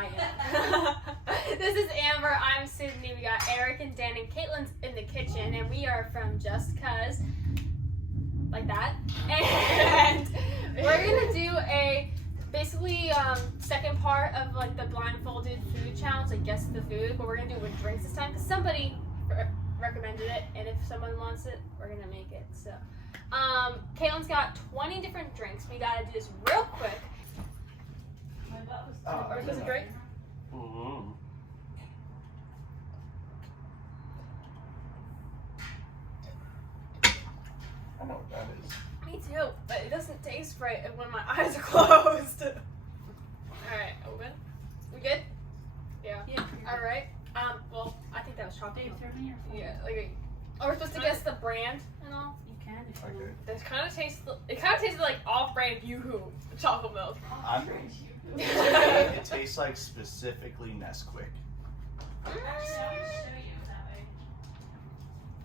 I am. This is Amber. I'm Sydney. We got Eric and Dan and Caitlin's in the kitchen, and we are from Just Cuz, like that. And we're gonna do a basically second part of like the blindfolded food challenge, like guess the food, but we're gonna do it with drinks this time because somebody recommended it, and if someone wants it, we're gonna make it. So, Caitlin's got 20 different drinks. We gotta do this real quick. Or does it drink? Mm-hmm. I know what that is. Me too, but it doesn't taste right when my eyes are closed. Alright, open. We good? Yeah. Alright. Well, I think that was chocolate. Yeah, like, we're supposed to guess the brand and all? You can if you Okay. want. It kind of tastes like off-brand Yoo-Hoo chocolate milk. It tastes like specifically Nesquik. Actually, I wanted to show you that way.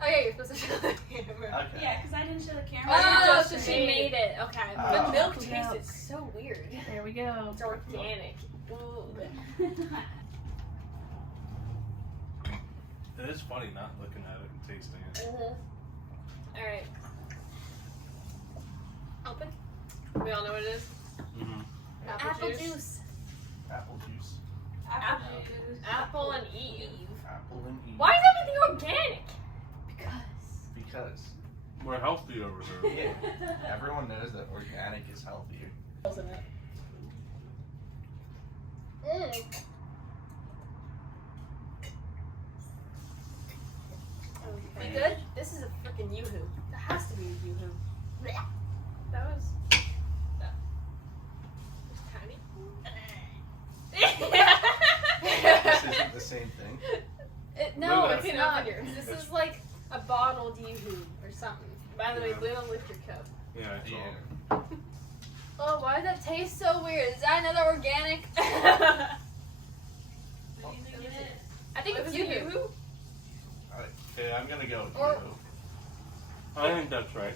Oh yeah, you're supposed to show the camera. Okay. Yeah, because I didn't show the camera. Oh, I so just she made it. Okay. Oh. The milk Milk. tasted so weird. There we go. It's organic. Ooh. It is funny not looking at it and tasting it. Alright. Open. We all know what it is. Mm-hmm. Apple juice. Apple juice. Apple juice. Apple and Eve. Apple and Eve. Why is everything organic? Because. We're healthy over here. Yeah. Everyone knows that organic is healthier. Wasn't it? Mm. You good? This is a freaking Yoo-Hoo. That has to be a Yoo-Hoo. That was tiny. This isn't the same thing. No, Look it's at not. that. This is like a bottled Yoo-Hoo or something. By the way, Yeah. we don't lift your cup. Yeah, I saw. Yeah. Oh, why does that taste so weird? Is that another organic? What do you think it is? I think it's Yoo-Hoo. Okay, I'm gonna go with Or- you. I think that's right.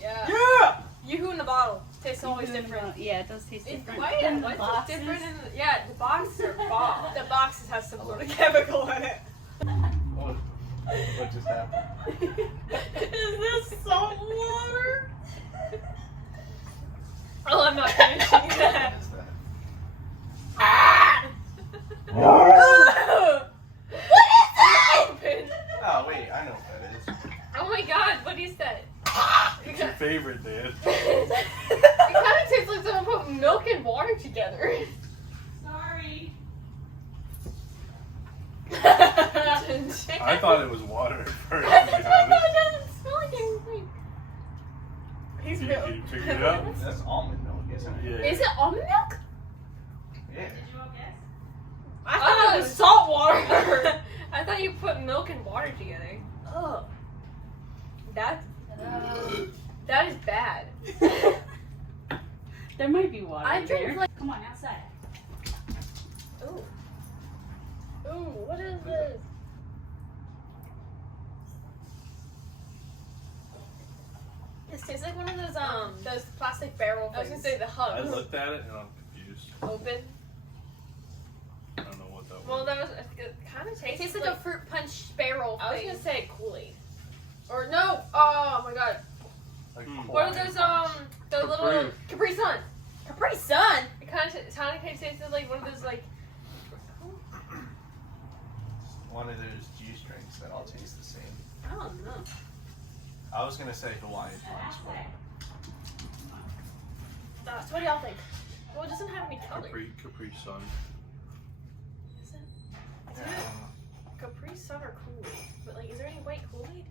Yeah. Yeah! Yoo-Hoo in the bottle. Tastes always Yoo-Hoo, different. Yeah, it does taste It's different. why than why the is it boxes. different in the, yeah, the boxes are bomb. The boxes have some sort of chemical in it. What just happened? Is this salt water? Oh, I'm not finishing that. What is that? Ah! What is that? Open. Oh, wait, I know what that is. Oh my god, what is that? It's your favorite, Dan. It kind of tastes like someone put milk and water together. Sorry. I thought it was water at first, I to think be it honest. doesn't smell like anything. He's You milk. figured it out? That's almond milk, isn't it? Yeah. Is it almond milk? Yeah. Did you all guess? I thought it was salt water. I thought you put milk and water together. Oh. That is bad. There might be water I in drink there. like- Come on, outside. Ooh. Ooh, what is this? This tastes like one of those plastic barrel things. I was gonna say the I hugs. looked at it and I'm confused. Open. I don't know what that Well, was. that was it kind of tastes like a fruit punch barrel thing. I was gonna say Kool-Aid. Or no. Oh my god. Like What are those the little Capri Sun? Capri Sun. It kind of tastes like one of those like. One of those juice drinks that all taste the same. I don't know. I was gonna say Hawaiian Punch, but So what do y'all think? Well, it doesn't have any color. Capri Sun. Is it? Is yeah. it Capri Sun or Kool-Aid? But like, is there any white Kool-Aid?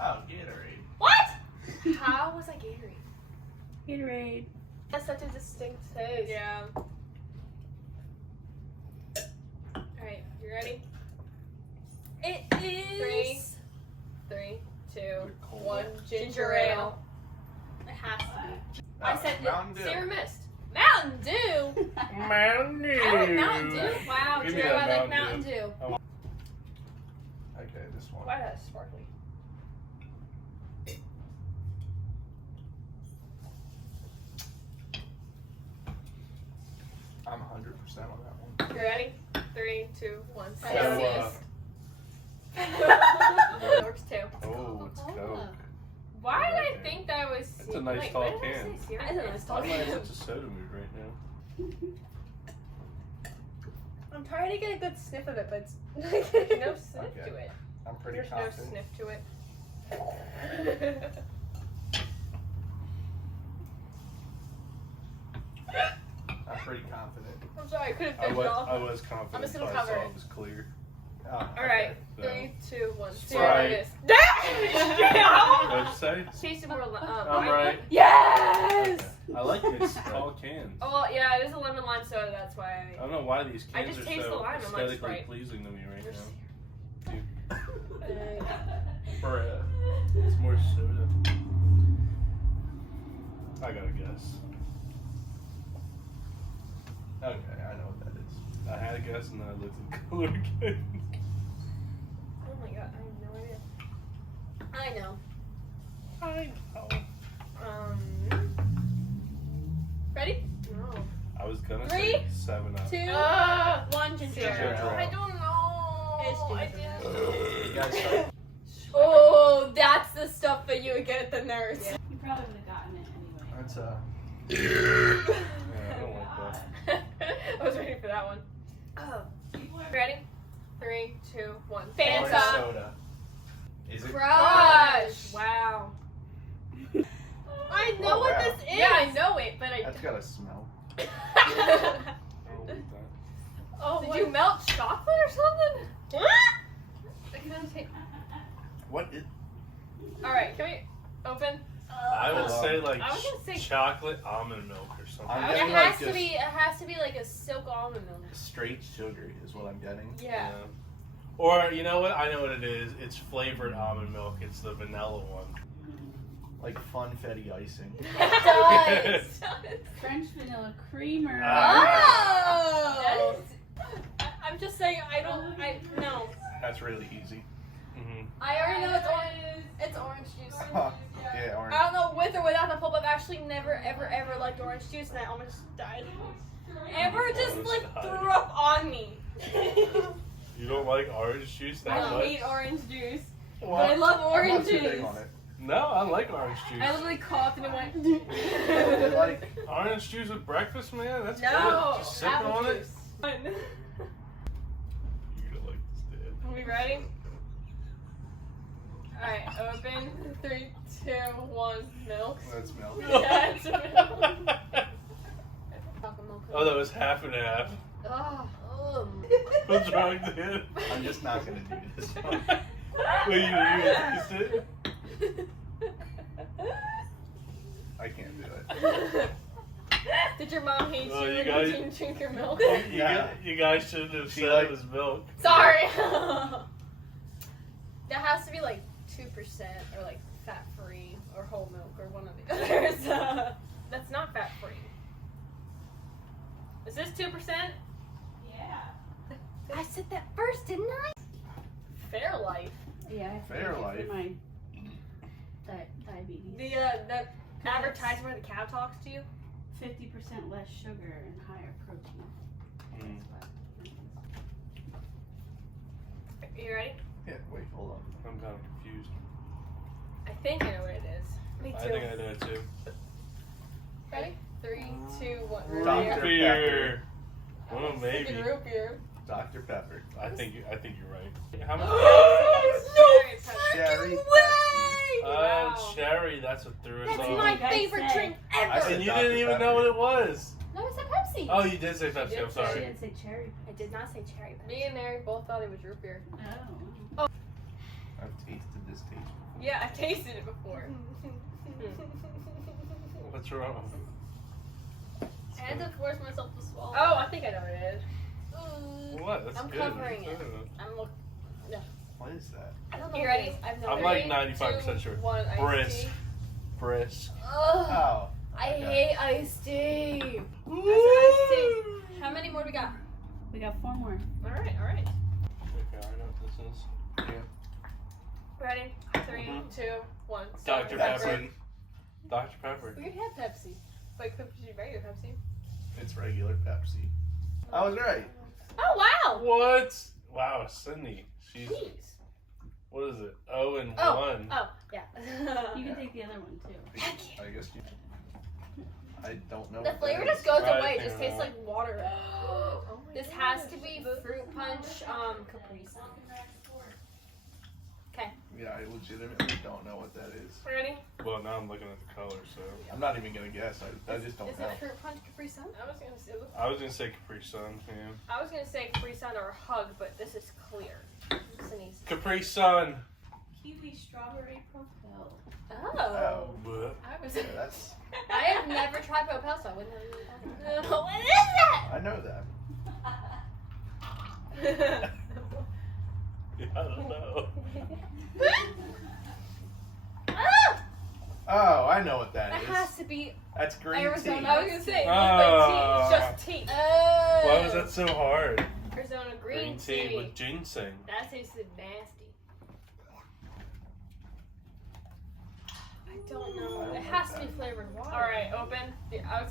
Oh, Gatorade. What? How was I Gatorade? Gatorade. That's such a distinct taste. Yeah. Alright, you ready? It is. 3, 2, Cold. 1. Ginger ale. It has to be. I said Mountain Dew. Sarah missed. Mountain Dew. Mountain Dew. I like Mountain Dew. Wow, Give me Drew, that I like Mountain Mountain Dew. Okay, this one. Why that sparkly? I'm 100% on that one. You ready? 3, 2, 1. So, Works too. oh, it's Coke. Why did I think that was? It's a nice Wait, tall what did I can. say? Sierra? That is a nice tall I'm in can. such a soda mood right now. I'm trying to get a good sniff of it, but it's no sniff Okay. to it. I'm pretty There's no confident. sniff to it. I'm pretty confident. I'm sorry, I couldn't I finish was, it off. I was confident. I'm just gonna but cover I saw it. it was clear. Oh, All right, So, 3, 2, 1. Sprite. What'd you say? Tasted more. I'm right. Yes. I like these tall cans. Oh well, yeah, it is a lemon lime soda. That's why. I don't know why these I cans just are taste the so lime, I'm like, aesthetically Sprite. pleasing to me right now. Bruh. It's more soda. I gotta guess. Okay, I know what that is. I had a guess and then I looked at the color again. Oh my god, I have no idea. I know. I know. Ready? No. I was gonna 3, say 7-Up. 2, 1. Ginger. Ginger ale. I don't know. It's ginger I didn't. You guys start. Oh, that's the stuff that you would get at the nurse. You probably would have gotten it anyway. That's Yeah, I don't like that. I was waiting for that one. Oh. Ready? 3, 2, 1. orange Fanta. soda. Is it? Crush. Wow. I know Oh, what wow. this is. Yeah, I know it, but I That's got a smell. I don't like that. Oh, did you melt chocolate or something? What is? Alright, can we open? I would say like I was gonna say- chocolate almond milk or something. I'm It getting has like to just be. It has to be like a silk almond milk. straight sugar is what I'm getting. Yeah. Or you know what? I know what it is. It's flavored almond milk. It's the vanilla one. Like funfetti icing. It does. French vanilla creamer. Oh. I'm just saying. I no. That's really easy. Mm-hmm. I already know it's orange. It's orange juice. Yeah, orange. I don't know with or without the pulp. I've actually never, ever liked orange juice, and I almost died. Amber just like threw up on me. You don't like orange juice that I much? hate orange juice, Well, but I love I'm not orange too big juice. on it. No, I like orange juice. I literally coughed and it went. Like, Orange juice with breakfast, man. That's No, good. Just sipping apple on it. juice. You're gonna like this, Dad. Are we ready? Alright, open. 3, 2, 1. Milk. that's milk. Yeah, it's milk. Oh, that was half and half. Oh. What's wrong, Dan? I'm just not gonna do this one. Wait, you gonna taste it? I can't do it. Did your mom hate Well, you you when guys- you didn't drink your milk? You guys shouldn't have She said like- it was milk. Sorry. That has to be like 2% or like fat free or whole milk or one of the others. That's not fat free. Is this 2%? Yeah. I said that first, didn't I? Fairlife. Yeah, I Fairlife. for my diabetes. The advertisement where the cow talks to you. 50% less sugar and higher protein. Mm. Are you ready? Yeah, wait, hold on. I'm kind of confused. I think I know what it is. Me I too. think I know it too. Ready? 3, 2, 1. Dr. Root Pepper. Beer. Oh, Thinking maybe. root beer. Dr. Pepper. I think you're right. How much? No Cherry fucking Pepsi. way! Wow. Oh, cherry. That's what threw us That's off. what my you guys favorite said. drink I ever. said And you Dr. didn't even Pepper. know what it was. No, I said Pepsi. Oh, you did say Pepsi. I'm She sorry. didn't say cherry. I did not say cherry. Me and Mary both thought it was root beer. Oh. I've tasted this taste. Yeah, I tasted it before. What's wrong? I had to force myself to swallow. Oh, I think I know what it is. What? That's I'm good. covering it. I'm look. What is that? I don't know. You ready? I've I'm like 95% sure. Brisk. Brisk. Ugh, Oh. I Okay. hate iced tea. Iced tea. How many more do we got? We got 4 more. All right, all right. Okay, I know what this is. Ready? 3, 2, 1. Dr. Pepper. Dr. Pepper. We could have Pepsi. Like Pepsi, regular Pepsi. It's regular Pepsi. I was right. Oh wow! What? Wow, Sydney. She's. Jeez. What is it? 0-1. Oh yeah. You can take the other one too. I guess you. I don't know. The what flavor that just goes Sprite away. It just and, tastes like water. This has to be fruit punch, Capri Sun. Okay. Yeah, I legitimately don't know what that is. Ready? Well, now I'm looking at the color, so. I'm not even gonna guess. I just don't Is know. it fruit punch Capri Sun? I was gonna say Capri Sun, yeah. I was gonna say Capri Sun or Hug, but this is clear. It's an easy. Capri Sun. Kiwi strawberry propel. Oh. But I was. Yeah, that's. I have never tried Propel, so I wouldn't know. What is that? I know that. I don't know. Oh, I know what That that has is. to be That's green Arizona. tea. I was gonna say, it looks like tea. It's just tea. Oh. Why was that so hard? Arizona green tea. with ginseng. That tasted nasty. I don't know. It has to be flavored water. All right, open. I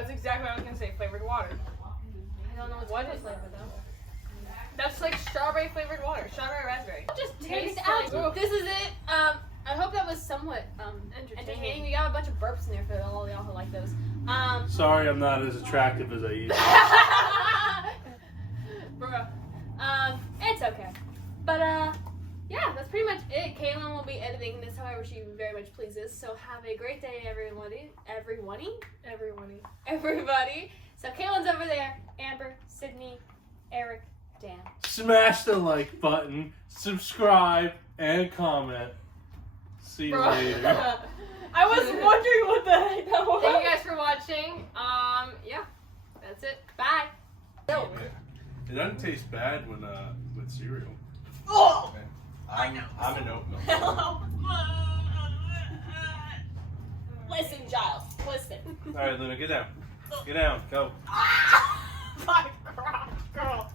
was exactly what I was gonna say. Flavored water. I don't know what is flavored though. That's like strawberry flavored water. Strawberry raspberry. Just Tastes taste out. like- This is it. I hope that was somewhat entertaining. We got a bunch of burps in there for all y'all who like those. Sorry, I'm not as attractive as I used to. Bruh. It's okay. But yeah, that's pretty much it. Kaylin will be editing this however she very much pleases. So have a great day, everybody. Everybody. So Kaylin's over there. Amber, Sydney, Eric, Dan. Smash the like button, subscribe, and comment. See you later. I was wondering what the heck that was. Thank you guys for watching. Yeah, that's it. Bye. It doesn't taste bad when with cereal. Oh! I'm an oat milk. Hello. Listen, Giles. Listen. All right, Luna, get down. Get down. Go. My crotch, girl.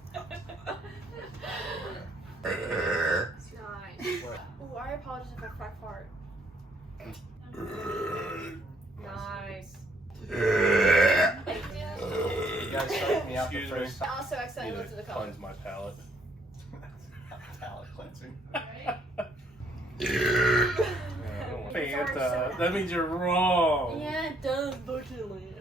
It's nice. Ooh, I apologize if I crack fart. Nice. Thank you. You guys strike me out the Excuse me. first I time. also accidentally Need went to the to color. cleanse my palate. Palate cleansing. Fanta. That means you're wrong. Yeah, it does, unfortunately.